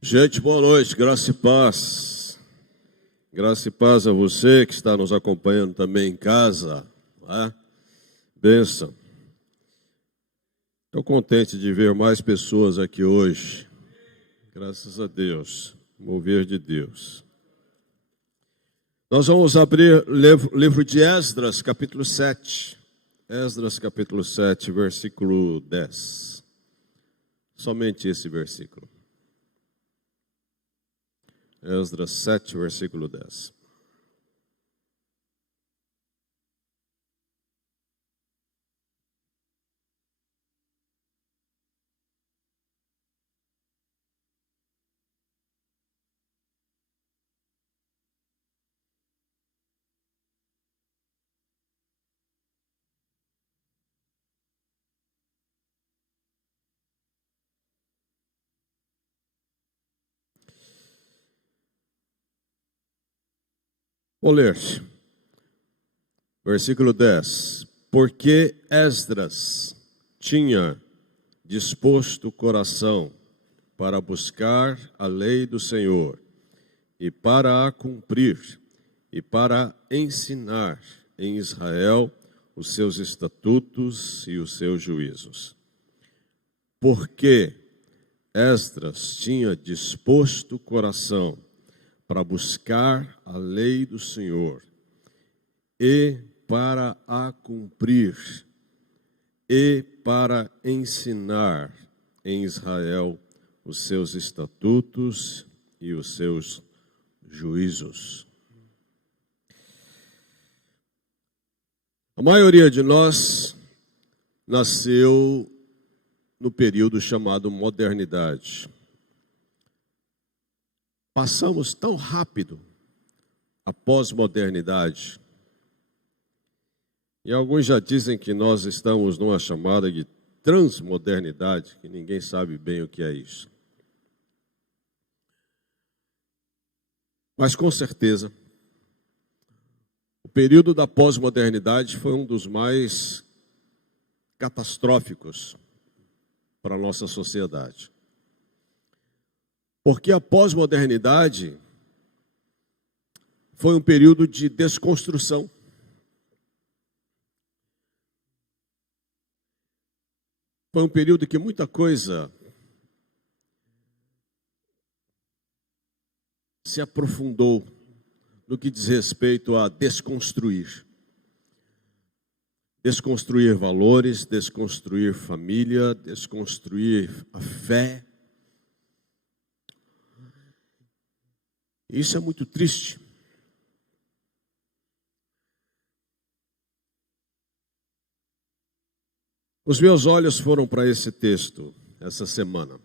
Gente, boa noite, graça e paz. Graça e paz a você que está nos acompanhando também em casa. Bênção. Estou contente de ver mais pessoas aqui hoje. Graças a Deus, mover de Deus. Nós vamos abrir o livro de Esdras, capítulo 7. Esdras, capítulo 7, versículo 10. Somente esse versículo. Esdras 7, versículo 10. Vou ler. Versículo 10. Porque Esdras tinha disposto o coração para buscar a lei do Senhor e para a cumprir e para ensinar em Israel os seus estatutos e os seus juízos. Porque Esdras tinha disposto o coração para buscar a lei do Senhor e para a cumprir e para ensinar em Israel os seus estatutos e os seus juízos. A maioria de nós nasceu no período chamado modernidade. Passamos tão rápido a pós-modernidade. E alguns já dizem que nós estamos numa chamada de transmodernidade, que ninguém sabe bem o que é isso. Mas com certeza, o período da pós-modernidade foi um dos mais catastróficos para a nossa sociedade. Porque a pós-modernidade foi um período de desconstrução. Foi um período que muita coisa se aprofundou no que diz respeito a desconstruir. Desconstruir valores, desconstruir família, desconstruir a fé. Isso é muito triste. Os meus olhos foram para esse texto essa semana.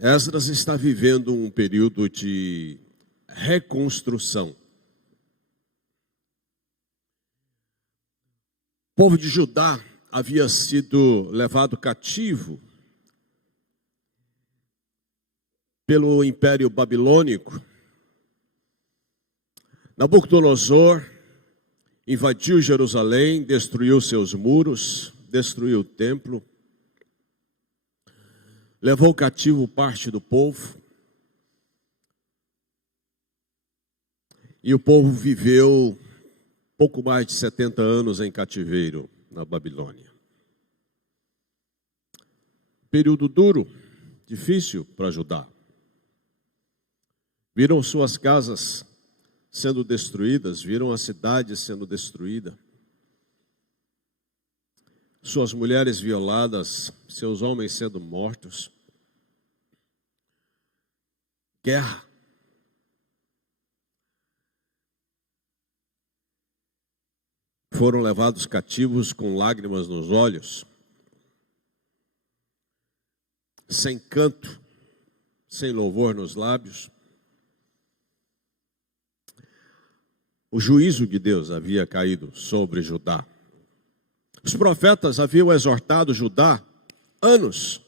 Esdras está vivendo um período de reconstrução. O povo de Judá havia sido levado cativo pelo Império Babilônico. Nabucodonosor invadiu Jerusalém, destruiu seus muros, destruiu o templo, levou cativo parte do povo. E o povo viveu pouco mais de 70 anos em cativeiro na Babilônia. Período duro, difícil para Judá. Viram suas casas sendo destruídas, viram a cidade sendo destruída, suas mulheres violadas, seus homens sendo mortos. Guerra. Foram levados cativos com lágrimas nos olhos, sem canto, sem louvor nos lábios. O juízo de Deus havia caído sobre Judá. Os profetas haviam exortado Judá anos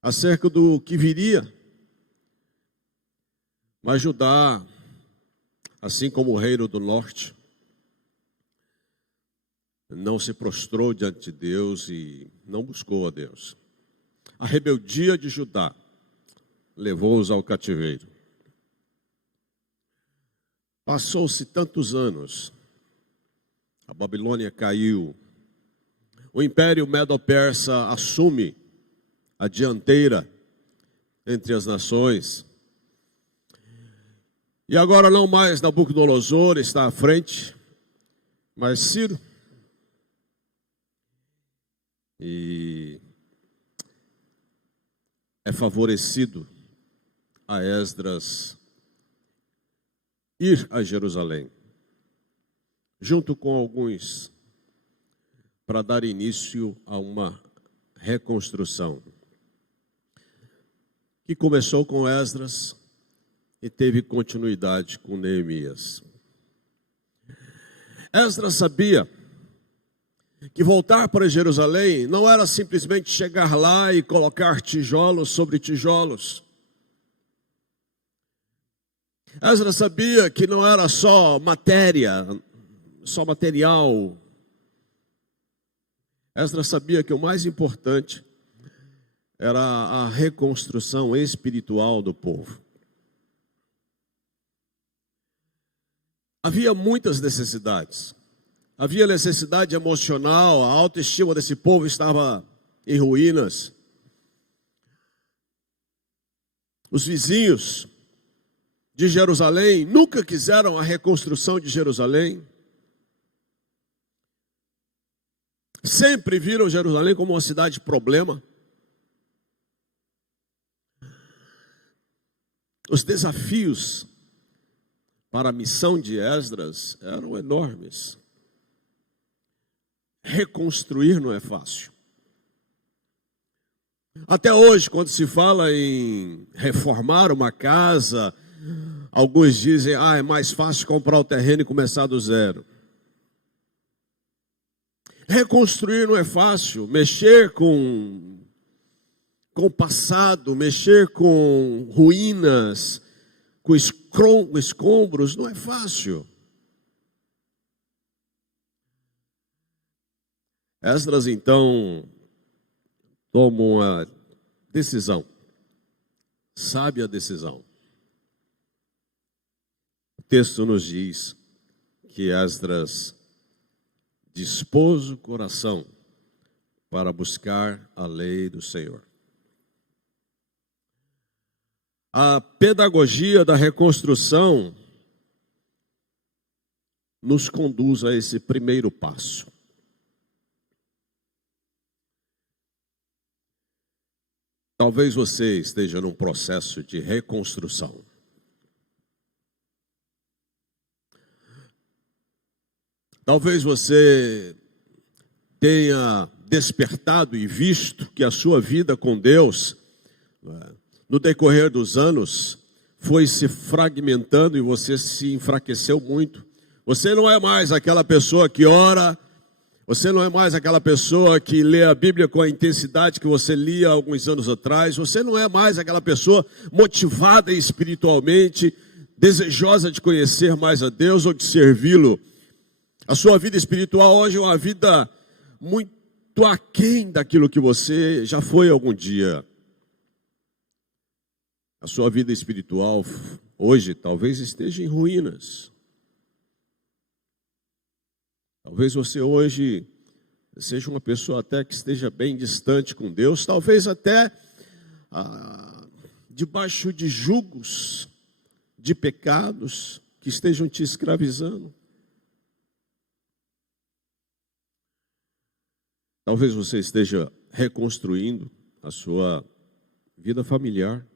acerca do que viria. Mas Judá, assim como o reino do norte, não se prostrou diante de Deus e não buscou a Deus. A rebeldia de Judá levou-os ao cativeiro. Passou-se tantos anos, a Babilônia caiu, o Império Medo-Persa assume a dianteira entre as nações. E agora não mais Nabucodonosor está à frente, mas Ciro. E é favorecido a Esdras ir a Jerusalém, junto com alguns, para dar início a uma reconstrução, que começou com Esdras e teve continuidade com Neemias. Esdras sabia que voltar para Jerusalém não era simplesmente chegar lá e colocar tijolos sobre tijolos. Esdras sabia que não era só matéria, só material. Esdras sabia que o mais importante era a reconstrução espiritual do povo. Havia muitas necessidades. Havia necessidade emocional, a autoestima desse povo estava em ruínas. Os vizinhos de Jerusalém nunca quiseram a reconstrução de Jerusalém. Sempre viram Jerusalém como uma cidade problema. Os desafios para a missão de Esdras eram enormes. Reconstruir não é fácil. Até hoje, quando se fala em reformar uma casa, alguns dizem, é mais fácil comprar o terreno e começar do zero. Reconstruir não é fácil. Mexer com o passado, mexer com ruínas, com escombros, não é fácil. Esdras, então, toma uma decisão, sábia decisão. O texto nos diz que Esdras dispôs o coração para buscar a lei do Senhor. A pedagogia da reconstrução nos conduz a esse primeiro passo. Talvez você esteja num processo de reconstrução. Talvez você tenha despertado e visto que a sua vida com Deus, no decorrer dos anos, foi se fragmentando e você se enfraqueceu muito. Você não é mais aquela pessoa que ora. Você não é mais aquela pessoa que lê a Bíblia com a intensidade que você lia alguns anos atrás. Você não é mais aquela pessoa motivada espiritualmente, desejosa de conhecer mais a Deus ou de servi-lo. A sua vida espiritual hoje é uma vida muito aquém daquilo que você já foi algum dia. A sua vida espiritual hoje talvez esteja em ruínas. Talvez você hoje seja uma pessoa até que esteja bem distante com Deus, talvez até debaixo de jugos, de pecados que estejam te escravizando. Talvez você esteja reconstruindo a sua vida familiar.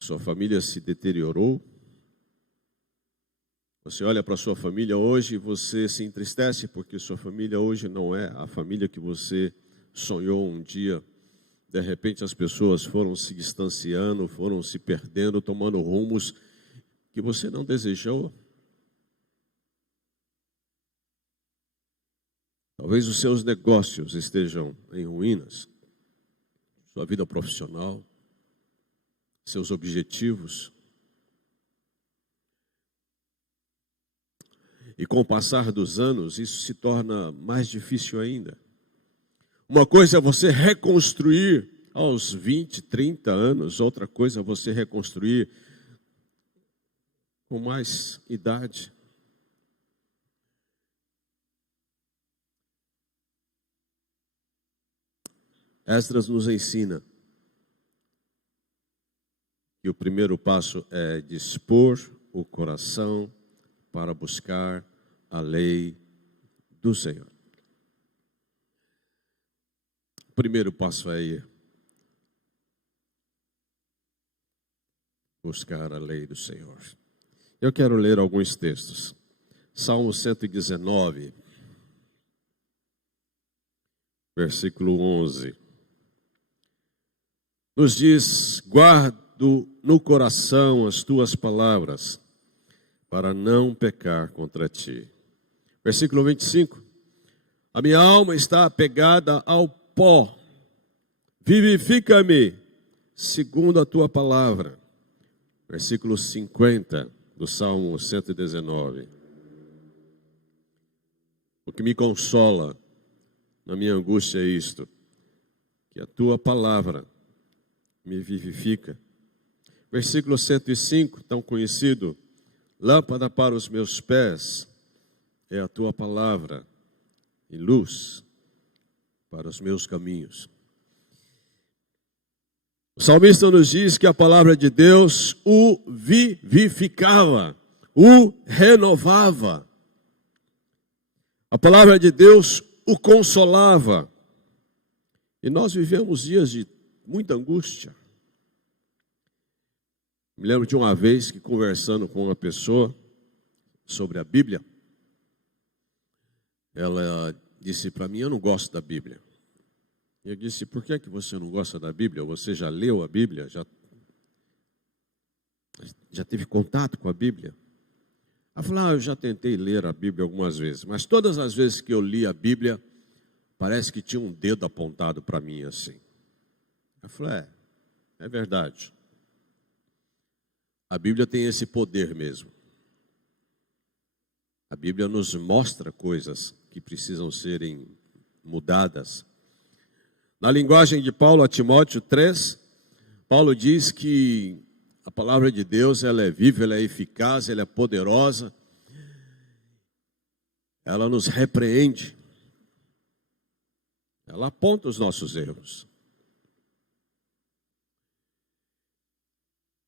Sua família se deteriorou. Você olha para a sua família hoje e você se entristece porque sua família hoje não é a família que você sonhou um dia. De repente as pessoas foram se distanciando, foram se perdendo, tomando rumos que você não desejou. Talvez os seus negócios estejam em ruínas, sua vida profissional, seus objetivos. E com o passar dos anos, isso se torna mais difícil ainda. Uma coisa é você reconstruir aos 20, 30 anos, outra coisa é você reconstruir com mais idade. Esdras nos ensina que o primeiro passo é dispor o coração para buscar a lei do Senhor. O primeiro passo é ir buscar a lei do Senhor. Eu quero ler alguns textos. Salmo 119, versículo 11. Nos diz: guardo no coração as tuas palavras, para não pecar contra ti. Versículo 25. A minha alma está apegada ao pó. Vivifica-me segundo a tua palavra. Versículo 50 do Salmo 119. O que me consola na minha angústia é isto, que a tua palavra me vivifica. Versículo 105, tão conhecido: lâmpada para os meus pés é a tua palavra e luz para os meus caminhos. O salmista nos diz que a palavra de Deus o vivificava, o renovava. A palavra de Deus o consolava. E nós vivemos dias de muita angústia. Me lembro de uma vez que, conversando com uma pessoa sobre a Bíblia, ela disse para mim: eu não gosto da Bíblia. Eu disse: por que você não gosta da Bíblia? Você já leu a Bíblia? Já teve contato com a Bíblia? Ela falou: eu já tentei ler a Bíblia algumas vezes, mas todas as vezes que eu li a Bíblia, parece que tinha um dedo apontado para mim assim. Eu falei: é verdade. A Bíblia tem esse poder mesmo. A Bíblia nos mostra coisas que precisam serem mudadas. Na linguagem de Paulo a Timóteo 3, Paulo diz que a palavra de Deus, ela é viva, ela é eficaz, ela é poderosa. Ela nos repreende. Ela aponta os nossos erros.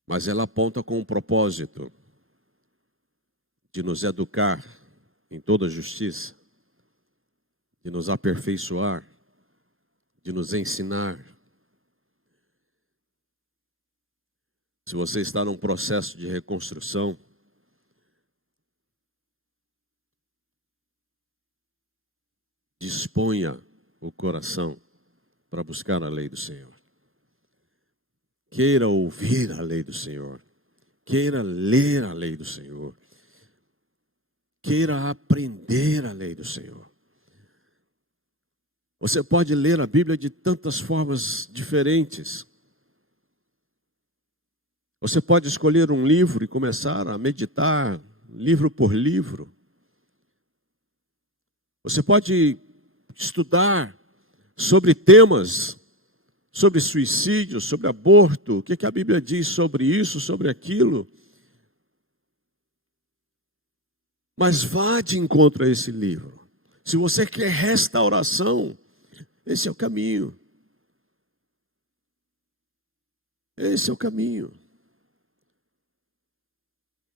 Mas ela aponta com um propósito de nos educar em toda a justiça, de nos aperfeiçoar, de nos ensinar. Se você está num processo de reconstrução, disponha o coração para buscar a lei do Senhor. Queira ouvir a lei do Senhor. Queira ler a lei do Senhor. Queira aprender a lei do Senhor. Você pode ler a Bíblia de tantas formas diferentes. Você pode escolher um livro e começar a meditar livro por livro. Você pode estudar sobre temas, sobre suicídio, sobre aborto, o que a Bíblia diz sobre isso, sobre aquilo. Mas vá de encontro a esse livro. Se você quer restauração, esse é o caminho. Esse é o caminho.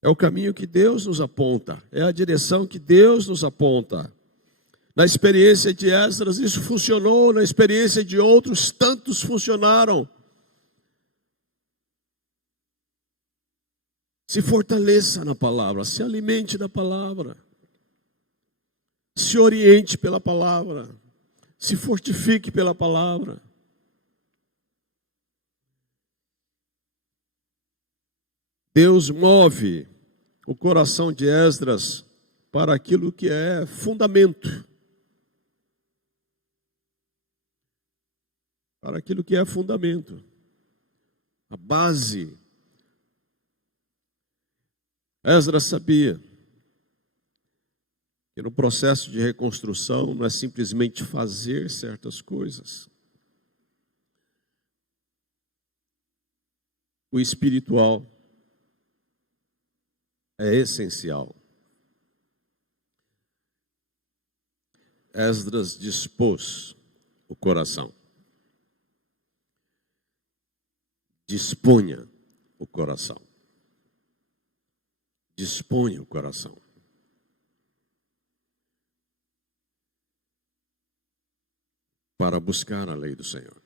É o caminho que Deus nos aponta. É a direção que Deus nos aponta. Na experiência de Esdras, isso funcionou. Na experiência de outros, tantos funcionaram. Se fortaleça na palavra, se alimente da palavra. Se oriente pela palavra. Se fortifique pela palavra. Deus move o coração de Esdras para aquilo que é fundamento. Para aquilo que é fundamento. A base. Esdras sabia E no processo de reconstrução não é simplesmente fazer certas coisas. O espiritual é essencial. Esdras dispôs o coração. Disponha o coração. Disponha o coração. Para buscar a lei do Senhor.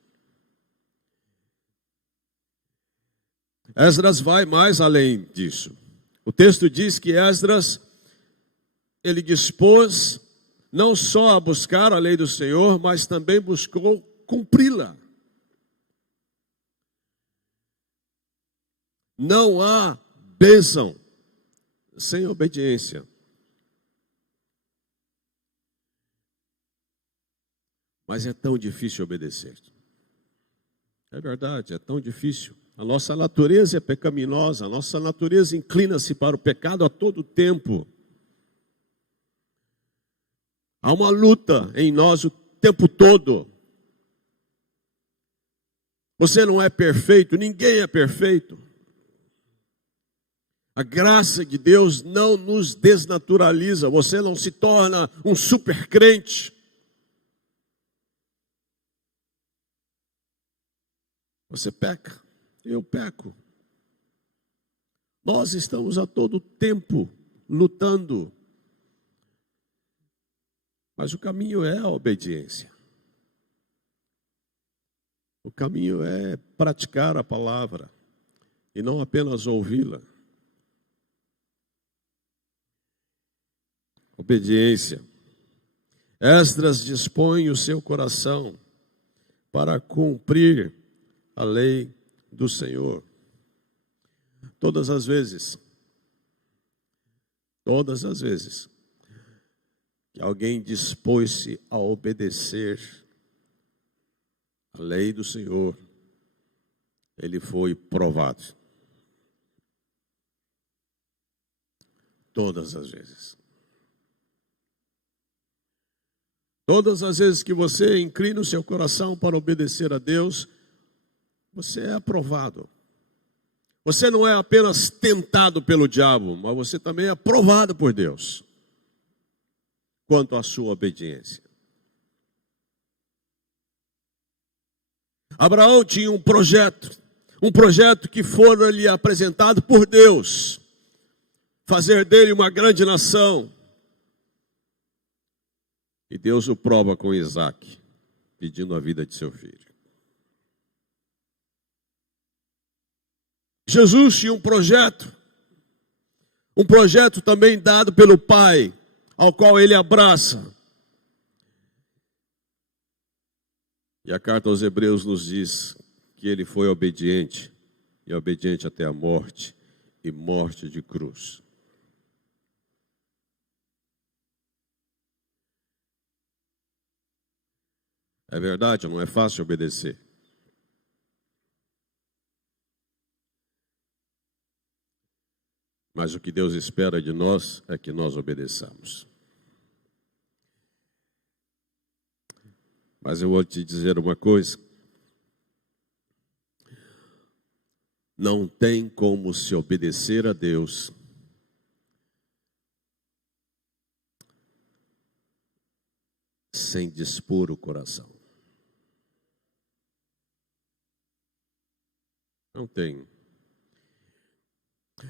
Esdras vai mais além disso. O texto diz que Esdras, ele dispôs não só a buscar a lei do Senhor, mas também buscou cumpri-la. Não há bênção sem obediência. Mas é tão difícil obedecer. É verdade, é tão difícil. A nossa natureza é pecaminosa, a nossa natureza inclina-se para o pecado a todo tempo. Há uma luta em nós o tempo todo. Você não é perfeito, ninguém é perfeito. A graça de Deus não nos desnaturaliza, você não se torna um super crente. Você peca, eu peco. Nós estamos a todo tempo lutando. Mas o caminho é a obediência. O caminho é praticar a palavra e não apenas ouvi-la. Obediência. Esdras dispõe o seu coração para cumprir a lei do Senhor. Todas as vezes que alguém dispôs-se a obedecer a lei do Senhor, ele foi provado. Todas as vezes. Todas as vezes que você inclina o seu coração para obedecer a Deus, você é aprovado. Você não é apenas tentado pelo diabo, mas você também é aprovado por Deus quanto à sua obediência. Abraão tinha um projeto que foi-lhe apresentado por Deus, fazer dele uma grande nação. E Deus o prova com Isaque, pedindo a vida de seu filho. Jesus tinha um projeto também dado pelo Pai, ao qual ele abraça. E a carta aos Hebreus nos diz que ele foi obediente, e obediente até a morte, e morte de cruz. É verdade, não é fácil obedecer. Mas o que Deus espera de nós é que nós obedeçamos. Mas eu vou te dizer uma coisa. Não tem como se obedecer a Deus sem dispor o coração. Não tem.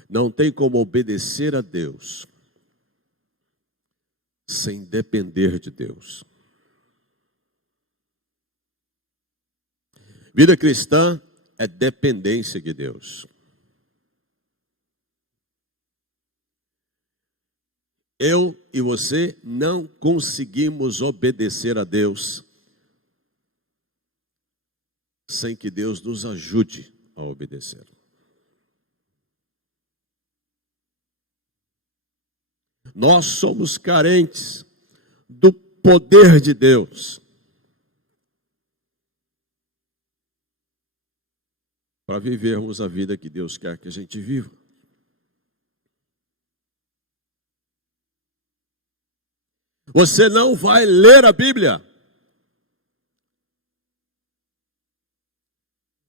Não tem como obedecer a Deus sem depender de Deus. Vida cristã é dependência de Deus. Eu e você não conseguimos obedecer a Deus sem que Deus nos ajude a obedecer. Nós somos carentes do poder de Deus para vivermos a vida que Deus quer que a gente viva. Você não vai ler a Bíblia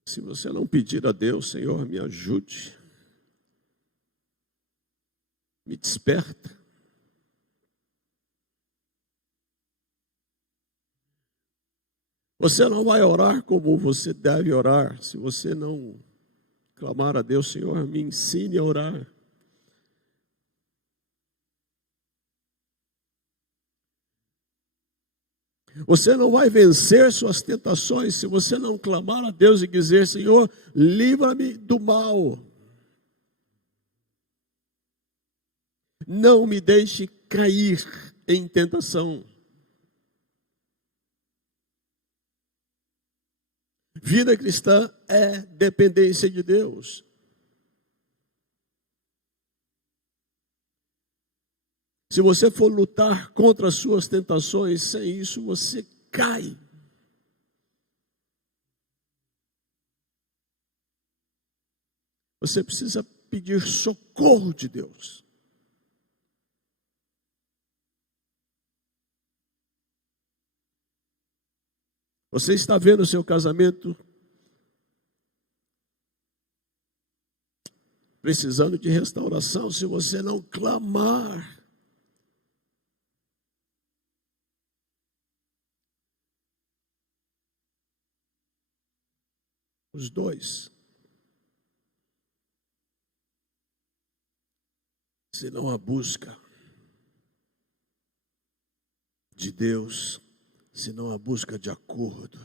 se você não pedir a Deus: Senhor, me ajude, me desperta. Você não vai orar como você deve orar se você não clamar a Deus: Senhor, me ensine a orar. Você não vai vencer suas tentações se você não clamar a Deus e dizer: Senhor, livra-me do mal. Não me deixe cair em tentação. Vida cristã é dependência de Deus. Se você for lutar contra as suas tentações, sem isso você cai. Você precisa pedir socorro de Deus. Você está vendo o seu casamento precisando de restauração se você não clamar. Os dois. Senão a busca de Deus, senão a busca de acordo.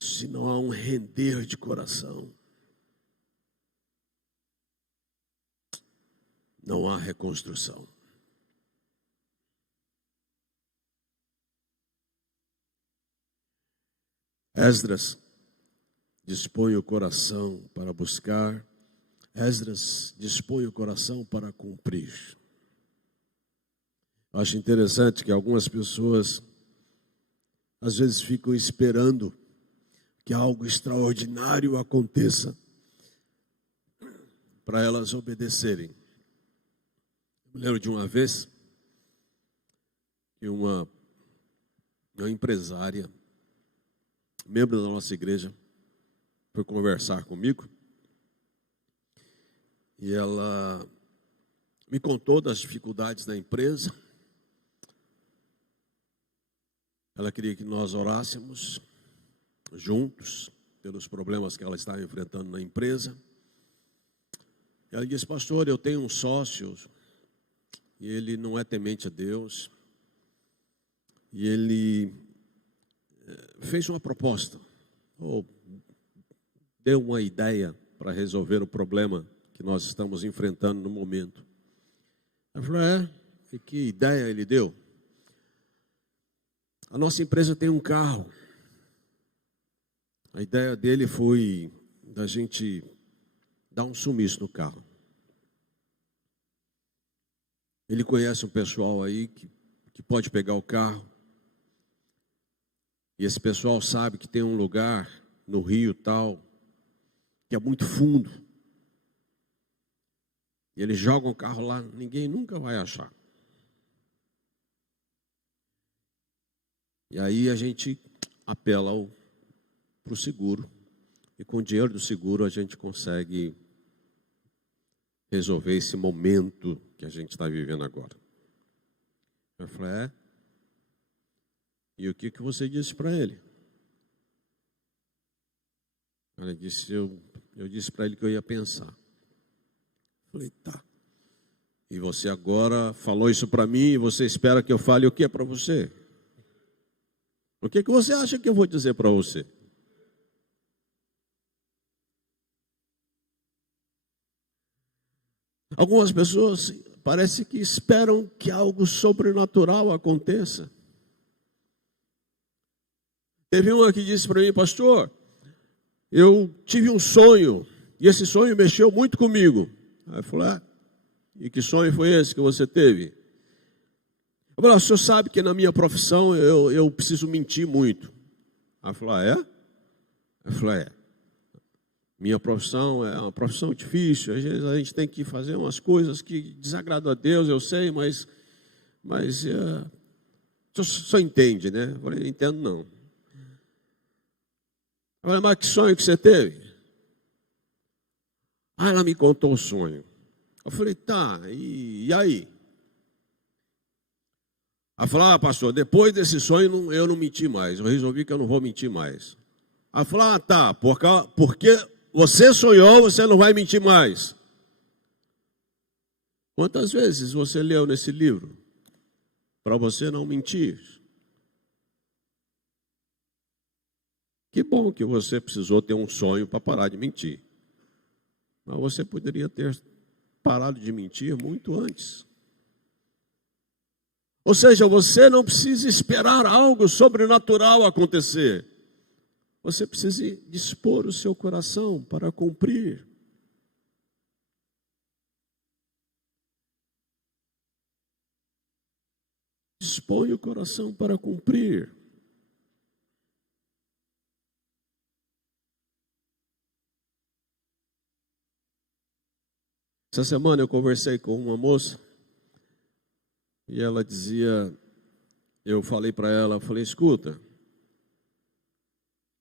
Se não há um render de coração, não há reconstrução. Esdras dispõe o coração para buscar, Esdras dispõe o coração para cumprir. Acho interessante que algumas pessoas às vezes ficam esperando que algo extraordinário aconteça para elas obedecerem. Eu lembro de uma vez que uma empresária, membro da nossa igreja, foi conversar comigo e ela me contou das dificuldades da empresa. Ela queria que nós orássemos juntos pelos problemas que ela estava enfrentando na empresa. Ela disse: pastor, eu tenho um sócio e ele não é temente a Deus e ele fez uma proposta, ou deu uma ideia para resolver o problema que nós estamos enfrentando no momento. Ela falou: e que ideia ele deu? A nossa empresa tem um carro. A ideia dele foi da gente dar um sumiço no carro. Ele conhece um pessoal aí que pode pegar o carro. E esse pessoal sabe que tem um lugar no rio tal, que é muito fundo. E eles jogam o carro lá, ninguém nunca vai achar. E aí a gente apela para o seguro. E com o dinheiro do seguro a gente consegue resolver esse momento que a gente está vivendo agora. Eu falei: e o que você disse para ele? Ela disse: eu disse para ele que eu ia pensar. Eu falei: tá. E você agora falou isso para mim e você espera que eu fale o que para você? O que você acha que eu vou dizer para você? Algumas pessoas parece que esperam que algo sobrenatural aconteça. Teve uma que disse para mim: pastor, eu tive um sonho e esse sonho mexeu muito comigo. Aí eu falei: e que sonho foi esse que você teve? Eu falei: o senhor sabe que na minha profissão eu preciso mentir muito. Aí eu falei: é? Eu falei: Minha profissão é uma profissão difícil, às vezes a gente tem que fazer umas coisas que desagradam a Deus, eu sei, mas só entende, né? Eu falei, não entendo não. Eu falei, mas que sonho que você teve? Ah, ela me contou o sonho. Eu falei, tá, e aí? Ela falou, pastor, depois desse sonho eu não menti mais, eu resolvi que eu não vou mentir mais. Ela falou, tá, porque você sonhou, você não vai mentir mais. Quantas vezes você leu nesse livro? Para você não mentir. Que bom que você precisou ter um sonho para parar de mentir. Mas você poderia ter parado de mentir muito antes. Ou seja, você não precisa esperar algo sobrenatural acontecer. Você precisa dispor o seu coração para cumprir. Dispõe o coração para cumprir. Essa semana eu conversei com uma moça e ela dizia, eu falei para ela, escuta,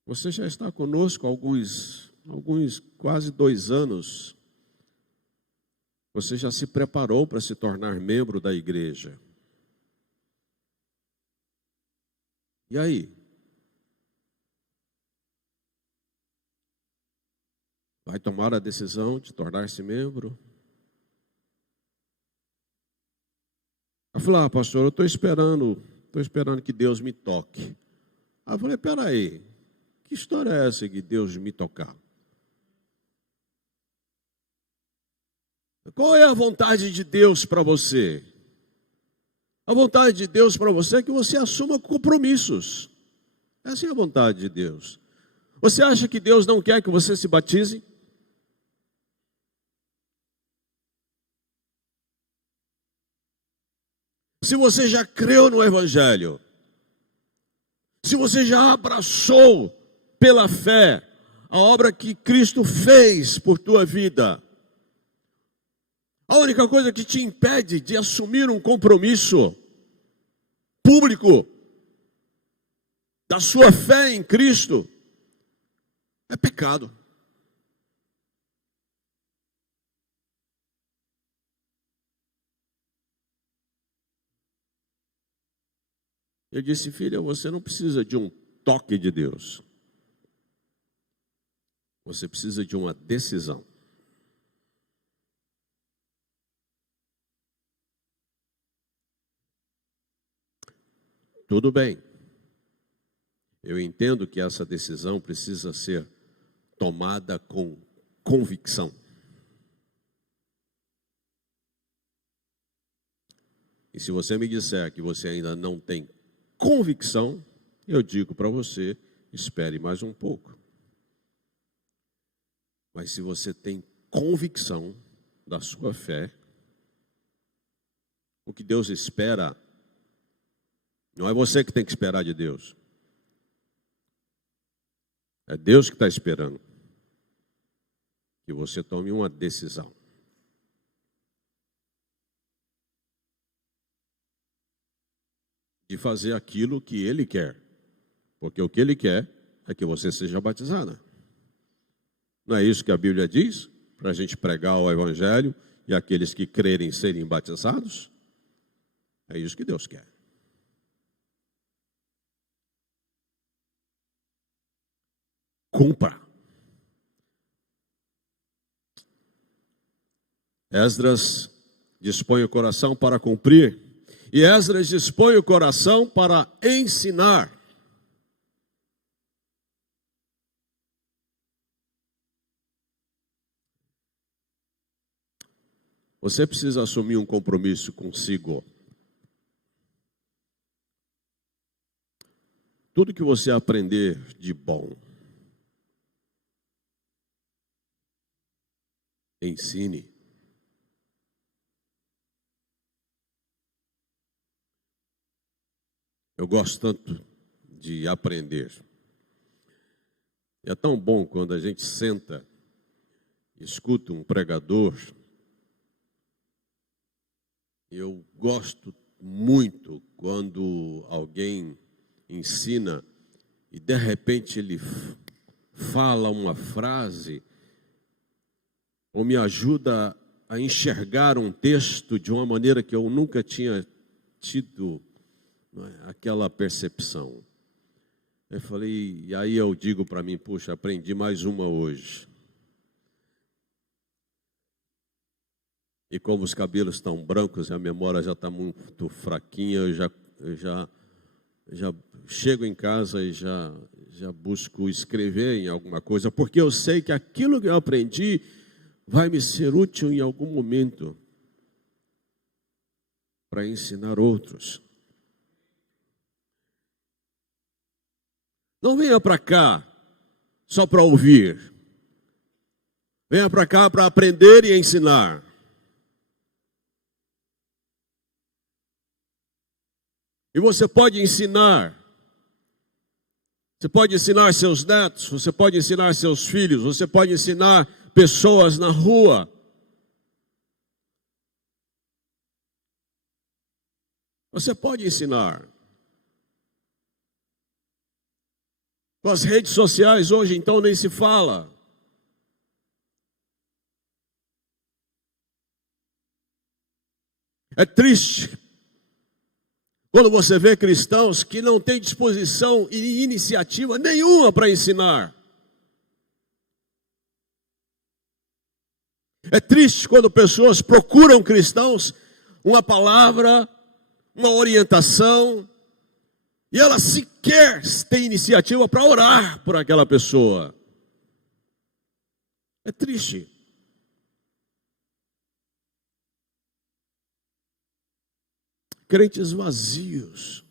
você já está conosco há alguns quase 2 anos. Você já se preparou para se tornar membro da igreja. E aí? Vai tomar a decisão de tornar-se membro? Ela falou, pastor, eu estou esperando que Deus me toque. Aí eu falei, peraí, que história é essa de Deus me tocar? Qual é a vontade de Deus para você? A vontade de Deus para você é que você assuma compromissos. Essa é a vontade de Deus. Você acha que Deus não quer que você se batize? Se você já creu no Evangelho, se você já abraçou pela fé a obra que Cristo fez por tua vida, a única coisa que te impede de assumir um compromisso público da sua fé em Cristo é pecado. Eu disse, filha, você não precisa de um toque de Deus. Você precisa de uma decisão. Tudo bem. Eu entendo que essa decisão precisa ser tomada com convicção. E se você me disser que você ainda não tem convicção, eu digo para você, espere mais um pouco. Mas se você tem convicção da sua fé, o que Deus espera, não é você que tem que esperar de Deus. É Deus que está esperando que você tome uma decisão. De fazer aquilo que Ele quer. Porque o que Ele quer é que você seja batizada. Não é isso que a Bíblia diz? Para a gente pregar o Evangelho e aqueles que crerem serem batizados? É isso que Deus quer. Cumpra. Esdras dispõe o coração para cumprir. E Esdras dispõe o coração para ensinar. Você precisa assumir um compromisso consigo. Tudo que você aprender de bom, ensine. Eu gosto tanto de aprender. É tão bom quando a gente senta escuto um pregador, eu gosto muito quando alguém ensina e de repente ele fala uma frase ou me ajuda a enxergar um texto de uma maneira que eu nunca tinha tido, não é, aquela percepção. Eu falei, e aí eu digo para mim, puxa, aprendi mais uma hoje. E como os cabelos estão brancos e a memória já está muito fraquinha, eu já chego em casa e já busco escrever em alguma coisa, porque eu sei que aquilo que eu aprendi vai me ser útil em algum momento para ensinar outros. Não venha para cá só para ouvir. Venha para cá para aprender e ensinar. E você pode ensinar. Você pode ensinar seus netos, você pode ensinar seus filhos, você pode ensinar pessoas na rua. Você pode ensinar. Com as redes sociais hoje, então, nem se fala. É triste quando você vê cristãos que não têm disposição e iniciativa nenhuma para ensinar. É triste quando pessoas procuram cristãos uma palavra, uma orientação, e ela sequer tem iniciativa para orar por aquela pessoa. É triste. Crentes vazios,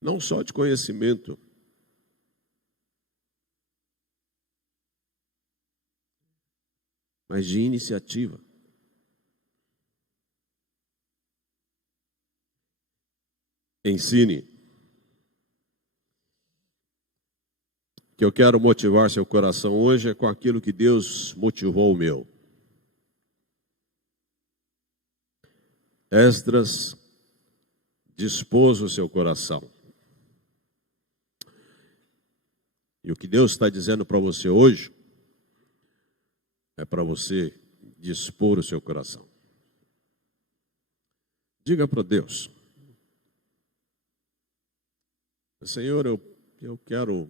não só de conhecimento, mas de iniciativa. Ensine. O que eu quero motivar seu coração hoje é com aquilo que Deus motivou o meu. Esdras dispôs o seu coração. E o que Deus está dizendo para você hoje é para você dispor o seu coração. Diga para Deus: Senhor, eu quero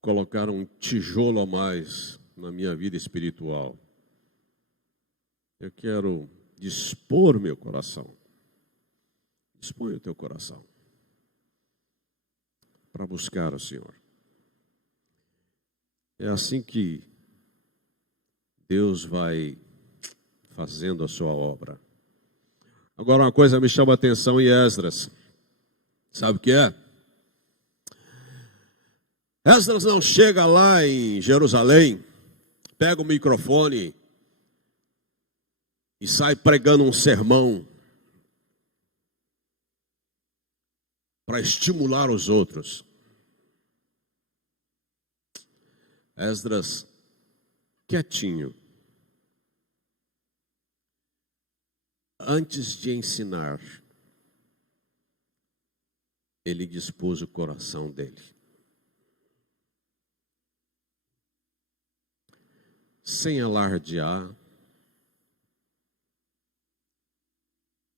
colocar um tijolo a mais na minha vida espiritual. Eu quero dispor meu coração. Dispõe o teu coração para buscar o Senhor. É assim que Deus vai fazendo a sua obra. Agora uma coisa me chama a atenção em Esdras. Sabe o que é? Esdras não chega lá em Jerusalém, pega o microfone e sai pregando um sermão para estimular os outros. Esdras, quietinho, antes de ensinar, ele dispôs o coração dele. Sem alardear,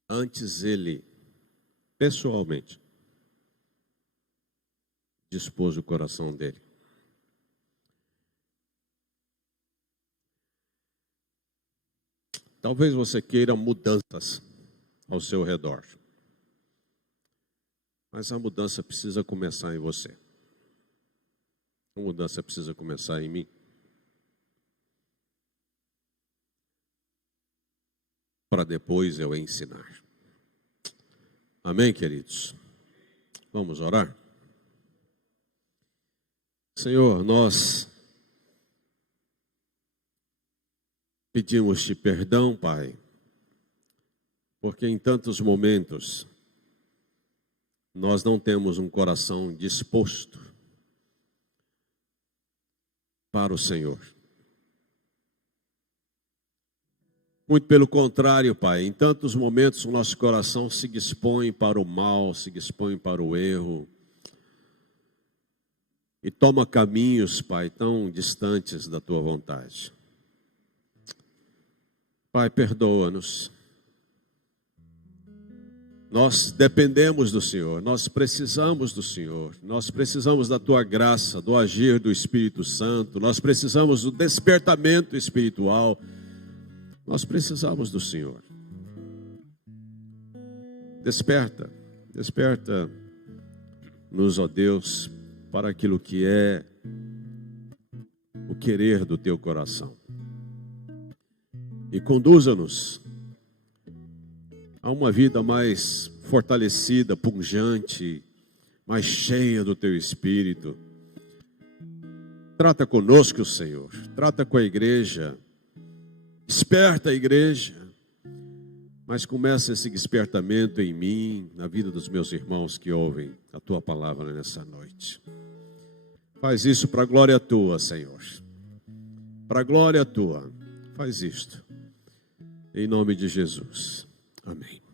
antes ele, pessoalmente, dispôs o coração dele. Talvez você queira mudanças ao seu redor. Mas a mudança precisa começar em você. A mudança precisa começar em mim. Para depois eu ensinar. Amém, queridos? Vamos orar? Senhor, nós pedimos-te perdão, Pai, porque em tantos momentos nós não temos um coração disposto para o Senhor. Muito pelo contrário, Pai, em tantos momentos o nosso coração se dispõe para o mal, se dispõe para o erro e toma caminhos, Pai, tão distantes da Tua vontade. Pai, perdoa-nos. Nós dependemos do Senhor, nós precisamos do Senhor, nós precisamos da Tua graça, do agir do Espírito Santo, nós precisamos do despertamento espiritual, nós precisamos do Senhor. Desperta-nos, ó Deus, para aquilo que é o querer do Teu coração. E conduza-nos a uma vida mais fortalecida, pujante, mais cheia do Teu Espírito. Trata conosco, Senhor, trata com a igreja, desperta a igreja, mas começa esse despertamento em mim, na vida dos meus irmãos que ouvem a Tua palavra nessa noite. Faz isso para a glória Tua, Senhor, para a glória Tua, faz isto, em nome de Jesus. Amém.